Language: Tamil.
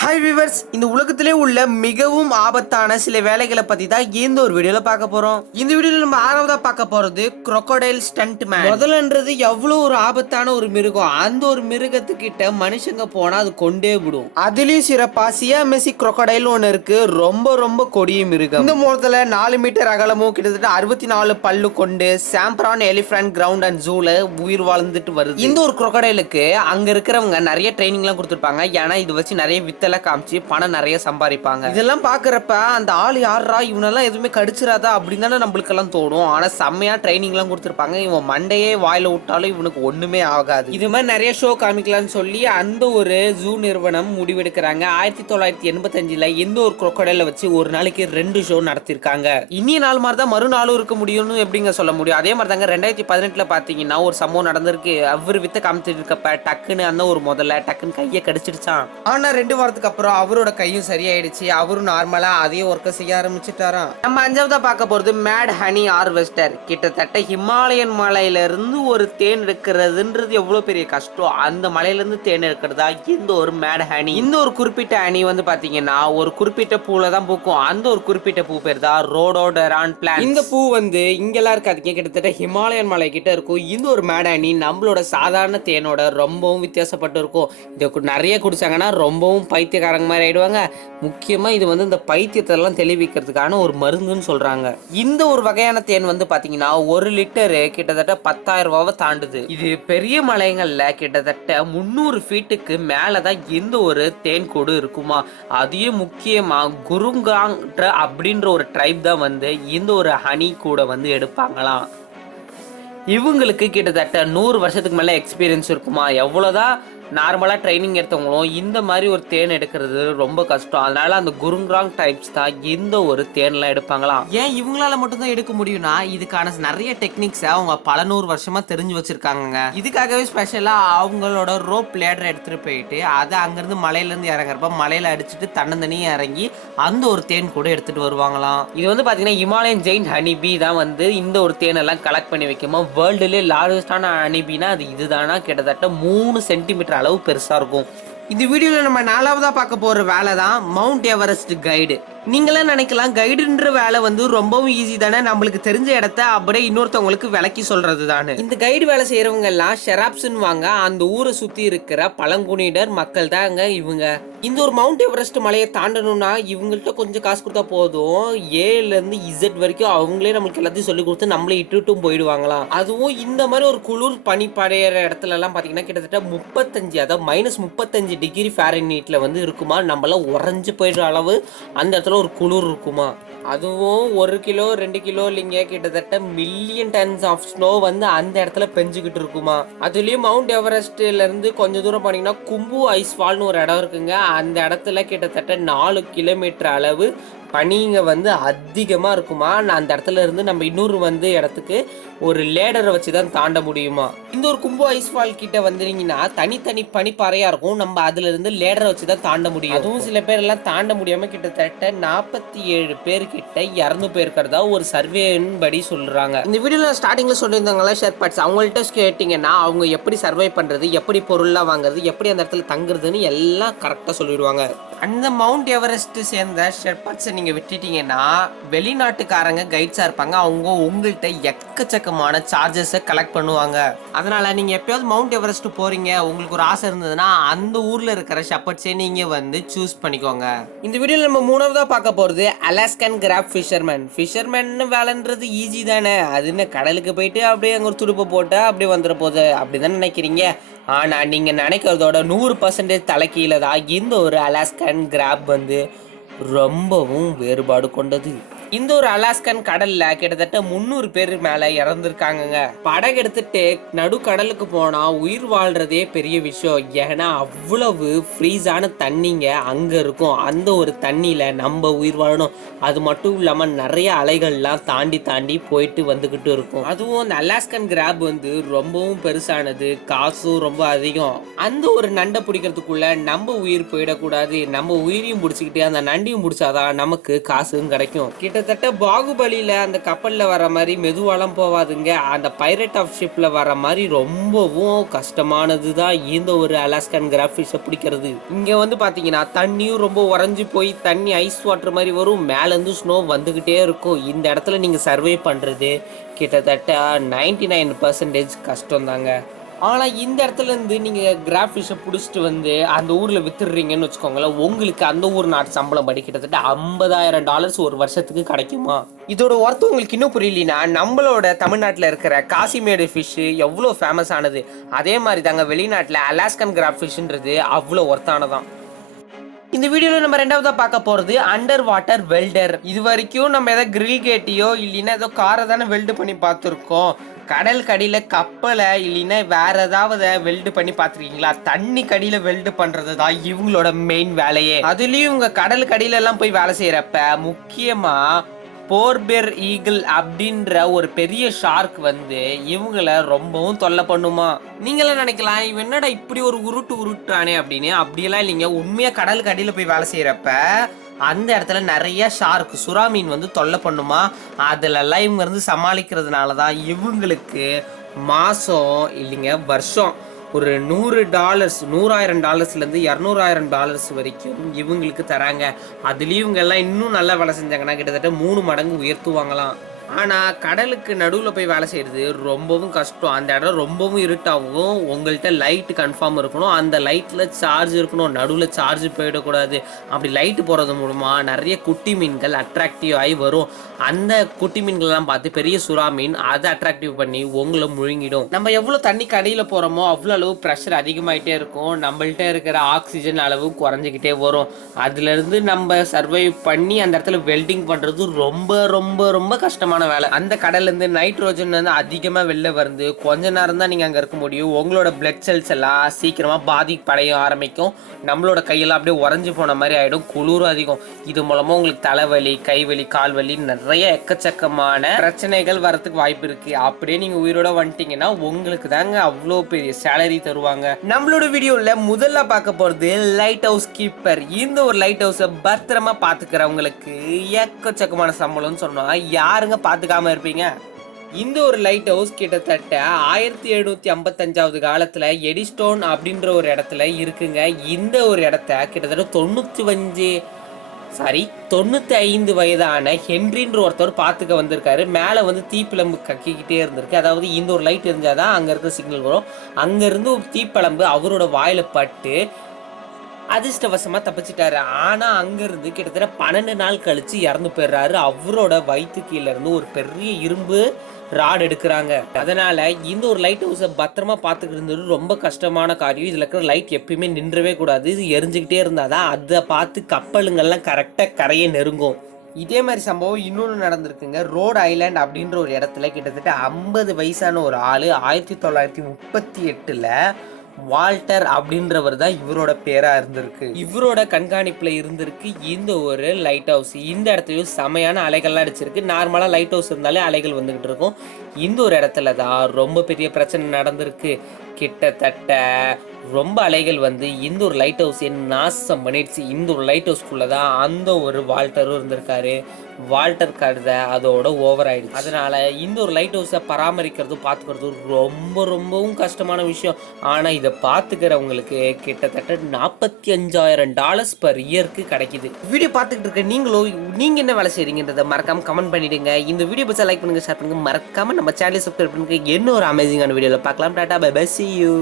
ஹாய் விவர்ஸ், இந்த உலகத்திலே உள்ள மிகவும் ஆபத்தான சில வேலைகளை பத்தி தான் இந்த ஒரு வீடியோல பார்க்க போறோம். இந்த வீடியோல நம்ம ஆறாவதா பார்க்க போறது crocodile ஸ்டண்ட் மேன். முதல்லன்றது எவ்வளவு ஒரு ஆபத்தான ஒரு மிருகம். அந்த ஒரு மிருகத்துக்கிட்ட மனுஷங்க போனா அது கொண்டே விடும். அதுலயும் சிறப்பா சியாமெசி crocodile ஒன்று இருக்கு. ரொம்ப ரொம்ப கொடிய மிருகம். இந்த முதல்ல 4 மீட்டர் அகலமும் கிட்டத்தட்ட 64 பல்லு கொண்டு சாம்பிரான் எலிஃபண்ட் கிரவுண்ட் அண்ட் ஜூல உயிர் வாழ்ந்துட்டு வருது. இந்த ஒரு crocodileக்கு அங்க இருக்கிறவங்க நிறைய ட்ரைனிங் எல்லாம் கொடுத்துருப்பாங்க. ஏன்னா இது வச்சு நிறைய வித்தெல்லாம் காமிச்சு பணம் நிறைய சம்பாதிப்பாங்க. இதெல்லாம் பாக்குறப்ப அந்த ஆள் யாரா இவனெல்லாம் எதுவுமே கடிச்சிராதா அப்படின்னு தானே நம்மளுக்கு எல்லாம் தோணும். ஆனா செம்மையா ட்ரைனிங் எல்லாம் கொடுத்துருப்பாங்க. இவன் மண்டையே வாயில விட்டாலும் இவனுக்கு ஒண்ணுமே ஆகாது. இது மாதிரி நிறைய ஷோ காமிக்கலாம்னு சொல்லி அந்த ஒரு ஜூ நிறுவனம் முடிவெடுக்கிறாங்க. 1985ல இந்த ஒரு crocodile வச்சு ஒரு நாளைக்கு 2 ஷோ நடத்திருக்காங்க. இன்னிய நாள் மாதிரி தான் மறுநாளும் இருக்க முடியும்னு எப்படிங்க சொல்ல முடியும்? அதே மாதிரி தாங்க 2018ல பாத்தீங்கன்னா ஒரு சம்பவம் நடந்திருக்கு. அவர் வித்த காமிச்சிட்டு இருக்கப்ப டக்குன்னு அந்த ஒரு முதல்ல டக்குன்னு கையை கடிச்சிடுச்சான். ஆனா 2 வாரத்துக்கு அப்புறம் அவரோட கையும் சரியாயிடுச்சு. அவரும் நார்மலா அதே ஒர்க்க செய்ய ஆரம்பிச்சுட்டாராம். நம்ம 5ஆவதா பார்க்க போறது மேட் ஹனி ஹார்வெஸ்டர். கிட்டத்தட்ட ஹிமாலயன் மலையில இருந்து ஒரு தேன் எடுக்கிறதுன்றது எவ்வளவு பெரிய கஷ்டம். அந்த மலையில இருந்து தேன் எடுக்கிறதா இந்த ஒரு மேட் ஹனி. இந்த ஒரு குறிப்பிட்ட ஹனி வந்து பாத்தீங்கன்னா ஒரு குறிப்பிட்ட பூல தான் பூக்கும். அந்த ஒரு குறிப்பிட்ட பூ பேர் தான் ரோடோடரான் பிளான்ட். இந்த பூ வந்து இங்கெல்லாம் இருக்காதுங்க, கிட்டத்தட்ட ஹிமாலயன் மலை கிட்ட இருக்கும். இந்த ஒரு மேட் ஹனி நம்மளோட சாதாரண தேனோட ரொம்பவும் வித்தியாசப்பட்டு இருக்கும். இதை நிறைய குடிச்சாங்கன்னா ரொம்பவும் பைத்தியக்காரங்க மாதிரி ஆயிடுவாங்க. முக்கியமா இது வந்து இந்த பைத்தியத்தெல்லாம் தெளிவிக்கிறதுக்கான ஒரு மருந்துன்னு சொல்றாங்க. இந்த ஒரு வகையான தேன் வந்து பாத்தீங்கன்னா 1 லிட்டரு கிட்டத்தட்ட 10,000 ரூபாவை தாண்டுது. இது பெரிய மலைகள்ல கிட்டத்தட்ட 300 ஃபீட்டுக்கு மேலதான் இந்த ஒரு தேன் கூடு இருக்குமா. அதையும் முக்கியமா குருங்காங் அப்படின்ற ஒரு ட்ரைப் தான் வந்து இந்த ஒரு ஹனி கூட வந்து எடுப்பாங்களாம். இவங்களுக்கு கிட்டத்தட்ட 100 வருஷத்துக்கு மேல எக்ஸ்பீரியன்ஸ் இருக்குமா. எவ்வளவுதான் நார்மலாக ட்ரைனிங் எடுத்தவங்களும் இந்த மாதிரி ஒரு தேன் எடுக்கிறது ரொம்ப கஷ்டம். அதனால அந்த குருங்ராங் டைப்ஸ் தான் இந்த ஒரு தேன்லாம் எடுப்பாங்களாம். ஏன் இவங்களால மட்டும் தான் எடுக்க முடியும்னா இதுக்கான நிறைய டெக்னிக்ஸை அவங்க பல 100 வருஷமா தெரிஞ்சு வச்சிருக்காங்க. இதுக்காகவே ஸ்பெஷலாக அவங்களோட ரோப் லேடர் எடுத்துட்டு போயிட்டு அதை அங்கிருந்து மலையிலேருந்து இறங்குறப்ப மலையில அடிச்சுட்டு தன்னந்தனியும் இறங்கி அந்த ஒரு தேன் கூட எடுத்துட்டு வருவாங்களாம். இது வந்து பார்த்தீங்கன்னா ஹிமாலயன் ஜெயின் ஹனிபி தான் வந்து இந்த ஒரு தேனெல்லாம் கலெக்ட் பண்ணி வைக்குமா. வேர்ல்டுலேயே லார்ஜஸ்டான ஹனிபினா அது இதுதானா. கிட்டத்தட்ட 3 சென்டிமீட்டர் அளவு பெருசா இருக்கும். இந்த வீடியோல நம்ம 4ஆவதா பார்க்க போற வேலை தான் மவுண்ட் எவரெஸ்ட் கைடு. நீங்களாம் நினைக்கலாம் கைடுன்ற வேலை வந்து ரொம்பவும் ஈஸி தானே, நம்மளுக்கு தெரிஞ்ச இடத்த அப்படியே இன்னொருத்தவங்களுக்கு விளக்கி சொல்றது தானே. இந்த கைடு வேலை செய்யறவங்க எல்லாம் ஷெராப்ஸ்ன்னு வாங்க. அந்த ஊரை சுத்தி இருக்கிற பழங்குடியினர் மக்கள் தாங்க இவங்க. இந்த ஒரு மவுண்ட் எவரெஸ்ட் மலையை தாண்டணும்னா இவங்கள்ட்ட கொஞ்சம் காசு கொடுத்தா போதும். ஏல இருந்து இசட் வரைக்கும் அவங்களே நம்மளுக்கு எல்லாத்தையும் சொல்லி கொடுத்து நம்மளே இட்டுட்டும் போயிடுவாங்களாம். அதுவும் இந்த மாதிரி ஒரு குளிர் பனி படையிற இடத்துல எல்லாம் பாத்தீங்கன்னா கிட்டத்தட்ட 35, அதாவது -35 டிகிரி ஃபாரன்ஹீட்ல வந்து இருக்குமா. நம்மளாம் உறைஞ்சு போயிடுற அளவு அந்த இடத்துல ஒரு குளிர் இருக்குமா. அதுவும் 1 கிலோ 2 கிலோ இல்லைங்க, கிட்டத்தட்ட மில்லியன் டன்ஸ் ஆஃப் ஸ்னோ வந்து அந்த இடத்துல பெஞ்சுக்கிட்டு இருக்குமா. அதுலயும் மவுண்ட் எவரெஸ்ட்ல இருந்து கொஞ்சம் தூரம் போனீங்கன்னா கும்பு ஐஸ் ஃபால்னு ஒரு இடம் இருக்குங்க. அந்த இடத்துல கிட்டத்தட்ட 4 கிலோமீட்டர் அளவு பனிங்க வந்து அதிகமா இருக்குமா. அந்த இடத்துல இருந்து நம்ம இன்னொரு வந்து இடத்துக்கு ஒரு லேடரை வச்சுதான் தாண்ட முடியுமா. இந்த ஒரு கும்பு ஐஸ் ஃபால் கிட்ட வந்துட்டீங்கன்னா தனித்தனி பனிப்பாறையா இருக்கும். நம்ம அதுல இருந்து லேடரை வச்சுதான் தாண்ட முடியும். அதுவும் சில பேர் எல்லாம் தாண்ட முடியாம கிட்டத்தட்ட 47 பேர் கிட்ட இறந்து போயிருக்கிறதா ஒரு சர்வேன் படி சொல்றாங்க. இந்த வீடியோல ஸ்டார்டிங்ல சொல்லியிருந்தாங்களா ஷெர்பாட்ஸ், அவங்கள்ட்ட கேட்டீங்கன்னா அவங்க எப்படி சர்வை பண்றது, எப்படி பொருள்லாம் வாங்குறது, எப்படி அந்த இடத்துல தங்குறதுன்னு எல்லாம் கரெக்டா சொல்லிடுவாங்க. அந்த மவுண்ட் எவரெஸ்ட் சேர்ந்த ஷெர்பாட்ஸை நீங்க விட்டுட்டீங்கன்னா வெளிநாட்டுக்காரங்க கைட்ஸா இருப்பாங்க. அவங்க உங்கள்கிட்ட எக்கச்சக்கமான சார்ஜஸை கலெக்ட் பண்ணுவாங்க. அதனால நீங்க எப்பயாவது மவுண்ட் எவரெஸ்ட் போறீங்க, உங்களுக்கு ஒரு ஆசை இருந்ததுன்னா அந்த ஊர்ல இருக்கிற ஷெர்பாட்ஸை நீங்க வந்து சூஸ் பண்ணிக்கோங்க. இந்த வீடியோல நம்ம 3ஆவதா பார்க்க போறது அலாஸ்கன் கிராப் ஃபிஷர்மேன். ஃபிஷர்மேன் வேலைன்றது ஈஸி தானே. அது என்ன கடலுக்கு போயிட்டு அப்படியே அங்க ஒரு துடுப்பு போட்டு அப்படியே வந்துட போகுது அப்படிதான் நினைக்கிறீங்க. ஆனா நீங்க நினைக்கிறதோட 100% தலைக்கீழ தான் இந்த ஒரு அலாஸ்கன் கிராப் வந்து ரொம்பவும் வேறுபாடு கொண்டது. இந்த ஒரு அலாஸ்கன் கடல்ல கிட்டத்தட்ட 300 பேர் மேல இறந்துருக்காங்க. படகு எடுத்துட்டு நடு கடலுக்கு போனா உயிர் வாழ்றதே பெரிய விஷயம். ஏன்னா அவ்வளவு ஃப்ரீஸான தண்ணிங்க அங்க இருக்கும். அந்த ஒரு தண்ணியில நம்ம உயிர் வாழணும். அது மட்டும் இல்லாம நிறைய அலைகள்லாம் தாண்டி தாண்டி போயிட்டு வந்துகிட்டு இருக்கும். அதுவும் அந்த அலாஸ்கன் கிராப் வந்து ரொம்பவும் பெருசானது, காசும் ரொம்ப அதிகம். அந்த ஒரு நண்டை பிடிக்கிறதுக்குள்ள நம்ம உயிர் போயிடக்கூடாது. நம்ம உயிரையும் பிடிச்சிக்கிட்டு அந்த நண்டையும் பிடிச்சாதான் நமக்கு காசும் கிடைக்கும். கிட்டத்தட்ட பாகுபலியில அந்த கப்பல்ல வர மாதிரி மெதுவாலாம் போவாதுங்க. அந்த பைரட் ஆஃப் ஷிப்ல வர மாதிரி ரொம்பவும் கஷ்டமானதுதான் இந்த ஒரு அலாஸ்கன் கிராஃபிஷை பிடிக்கிறது. இங்க வந்து பாத்தீங்கன்னா தண்ணியும் ரொம்ப உறைஞ்சு போய் தண்ணி ஐஸ் வாட்டர் மாதிரி வரும், மேல இருந்து ஸ்னோ வந்துகிட்டே இருக்கும். இந்த இடத்துல நீங்க சர்வே பண்றது கிட்டத்தட்ட 99% கஷ்டம் தாங்க. ஆனால் இந்த இடத்துல இருந்து நீங்கள் கிராஃபிஷை பிடிச்சிட்டு வந்து அந்த ஊரில் வித்துடுறீங்கன்னு வச்சுக்கோங்களேன், உங்களுக்கு அந்த ஊர் நாட்டு சம்பளம் படி கிட்டத்தட்ட $50,000 ஒரு வருஷத்துக்கு கிடைக்குமா? இதோட ஒர்த்து உங்களுக்கு இன்னும் புரியலனா, நம்மளோட தமிழ்நாட்டில் இருக்கிற காசிமேடு ஃபிஷ்ஷு எவ்வளோ ஃபேமஸ் ஆனது, அதே மாதிரி தாங்க வெளிநாட்டில் அலாஸ்கன் கிராஃபிஷ்ன்றது அவ்வளோ ஒர்த்தானதான். இந்த வீடியோவில் நம்ம ரெண்டாவதா பார்க்க போகிறது அண்டர் வாட்டர் வெல்டர். இது வரைக்கும் நம்ம ஏதோ கிரில் கேட்டியோ இல்லைன்னா ஏதோ காரை தானே வெல்டு பண்ணி பார்த்துருக்கோம். கடல் கடியில் கப்பலை இல்லைன்னா வேற ஏதாவது வெல்டு பண்ணி பார்த்துருக்கீங்களா? தண்ணி கடியில் வெல்டு பண்ணுறது தான் இவங்களோட மெயின் வேலையே. அதுலேயும் இவங்க கடல் கடியில எல்லாம் போய் வேலை செய்கிறப்ப முக்கியமாக போர்பெர் ஈகிள் அப்படின்ற ஒரு பெரிய ஷார்க் வந்து இவங்கள ரொம்பவும் தொல்லை பண்ணுமா. நீங்களாம் நினைக்கலாம் இவன் என்னடா இப்படி ஒரு உருட்டுறானே அப்படின்னு. அப்படியெல்லாம் இல்லைங்க, உண்மையாக கடலுக்கு அடியில் போய் வேலை செய்கிறப்ப அந்த இடத்துல நிறைய ஷார்க் சுறா மீன் வந்து தொல்லை பண்ணுமா. அதிலெல்லாம் இவங்க இருந்து சமாளிக்கிறதுனால தான் இவங்களுக்கு மாதம் இல்லைங்க வருஷம் ஒரு $100,000 $200,000 வரைக்கும் இவங்களுக்கு தராங்க. அதுலேயும் இவங்க எல்லாம் இன்னும் நல்லா வேலை செஞ்சாங்கன்னா கிட்டத்தட்ட 3 மடங்கு உயர்த்துவாங்களாம். ஆனால் கடலுக்கு நடுவில் போய் வேலை செய்கிறது ரொம்பவும் கஷ்டம். அந்த இடம் ரொம்பவும் இருட்டாகும். உங்கள்கிட்ட லைட்டு கன்ஃபார்ம் இருக்கணும், அந்த லைட்டில் சார்ஜ் இருக்கணும், நடுவில் சார்ஜ் போயிடக்கூடாது. அப்படி லைட்டு போகிறது மூலமாக நிறைய குட்டி மீன்கள் அட்ராக்டிவ் ஆகி வரும். அந்த குட்டி மீன்கள்லாம் பார்த்து பெரிய சுறா மீன் அதை அட்ராக்டிவ் பண்ணி உங்களை முழுங்கிடும். நம்ம எவ்வளோ தண்ணி கடையில் போகிறோமோ அவ்வளோ அளவு ப்ரெஷர் அதிகமாகிட்டே இருக்கும், நம்மள்கிட்ட இருக்கிற ஆக்சிஜன் அளவு குறைஞ்சிக்கிட்டே வரும். அதுலேருந்து நம்ம சர்வைவ் பண்ணி அந்த இடத்துல வெல்டிங் பண்ணுறது ரொம்ப ரொம்ப ரொம்ப கஷ்டமாக வேலை. அந்த கடல்ல இருந்து நைட்ரோஜன் வந்து அதிகமா வெளில வருது. கொஞ்ச நேரம் தான் நீங்க அங்க இருக்க முடியும். உங்களோட பிளட் செல்ஸ் எல்லாம் சீக்கிரமா பாதிப்படைய ஆரம்பிக்கும். நம்மளோட கையெல்லாம் அப்படியே உறைஞ்சு போன மாதிரி ஆயிடும், குளிர் அதிகம். இது மூலமா உங்களுக்கு தலைவலி, கைவலி, கால்வலி, நிறைய எக்கச்சக்கமான பிரச்சனைகள் வரதுக்கு வாய்ப்பு இருக்கு. அப்படியே நீங்க உயிரோட வந்துட்டீங்கன்னா உங்களுக்கு தாங்க அவ்வளோ பெரிய சேலரி தருவாங்க. நம்மளோட வீடியோல முதல்ல பார்க்க போறது லைட் ஹவுஸ் கீப்பர். இந்த ஒரு லைட் ஹவுஸை பத்திரமா பாத்துக்கிறவங்களுக்கு எக்கச்சக்கமான சம்பளம்னு சொன்னா யாருங்க பாத்துக்காம இருப்பீங்க? இந்த ஒரு லைட் ஹவுஸ் கிட்டத்தட்ட 1755 காலத்துல எடிஸ்டோன் அப்படின்ற ஒரு இடத்துல இருக்குங்க. இந்த ஒரு இடத்த கிட்டத்தட்ட 95 வயதான ஹென்ரின்ற ஒருத்தர் பார்த்துக்க வந்திருக்காரு. மேலே வந்து தீப்பிழம்பு கக்கிக்கிட்டே இருந்திருக்கு. அதாவது இந்த ஒரு லைட் இருந்தாதான் அங்கே இருக்கிற சிக்னல் வரும். அங்கேருந்து ஒரு தீப்பிழம்பு அவரோட வாயில பட்டு அதிர்ஷ்டவசமாக தப்பிச்சிட்டாரு. ஆனால் அங்கேருந்து கிட்டத்தட்ட 12 நாள் கழிச்சு இறந்து போயிடுறாரு. அவரோட வயிற்று கீழே இருந்து ஒரு பெரிய இரும்பு ராட் எடுக்கிறாங்க. அதனால இந்த ஒரு லைட் ஹவுஸை பத்திரமா பார்த்துக்கிட்டு ரொம்ப கஷ்டமான காரியம். இதில் இருக்கிற லைட் எப்பயுமே நின்றவே கூடாது. இது எரிஞ்சுக்கிட்டே இருந்தாதான் அதை பார்த்து கப்பலுங்கள்லாம் கரெக்டாக கரையை நெருங்கும். இதே மாதிரி சம்பவம் இன்னொன்று நடந்திருக்குங்க. ரோட் ஐலாண்ட் அப்படின்ற ஒரு இடத்துல கிட்டத்தட்ட 50 வயசான ஒரு ஆள் 1938 வால்டர் அப்படின்றவர் தான் இவரோட பேரா இருந்திருக்கு. இவரோட கண்காணிப்புல இருந்திருக்கு இந்த ஒரு லைட் ஹவுஸ். இந்த இடத்துலயும் செமையான அலைகள்லாம் அடிச்சிருக்கு. நார்மலா லைட் ஹவுஸ் இருந்தாலே அலைகள் வந்துகிட்டு இருக்கும். இந்த ஒரு இடத்துல தான் ரொம்ப பெரிய பிரச்சனை நடந்திருக்கு. கிட்டத்தட்ட ரொம்ப அலைகள் வந்து இந்த ஒரு லைட் ஹவுஸை நாசம் பண்ணிடுச்சு. இந்த ஒரு லைட் ஹவுஸ்க்குள்ள தான் அந்த ஒரு வால்டரும் இருந்திருக்காரு. வால்டர் கருத அதோட ஓவர் ஆயிடுச்சு. அதனால இந்த ஒரு லைட் ஹவுஸை பராமரிக்கிறதும் பார்த்துக்கிறதும் ரொம்ப ரொம்பவும் கஷ்டமான விஷயம். ஆனால் இதை பார்த்துக்கிறவங்களுக்கு கிட்டத்தட்ட $45,000 per இயருக்கு கிடைக்குது. வீடியோ பார்த்துக்கிட்டு இருக்க நீங்க என்ன வேலை செய்றீங்கன்றதை மறக்காம கமெண்ட் பண்ணிடுங்க. இந்த வீடியோ பற்றி லைக் பண்ணுங்க, ஷேர் பண்ணுங்க, மறக்காம நம்ம சேனலை சப்ஸ்கிரைப் பண்ணுங்க. இன்னொரு அமேசிங்கான வீடியோவில் பார்க்கலாம். Tata bye bye, see you.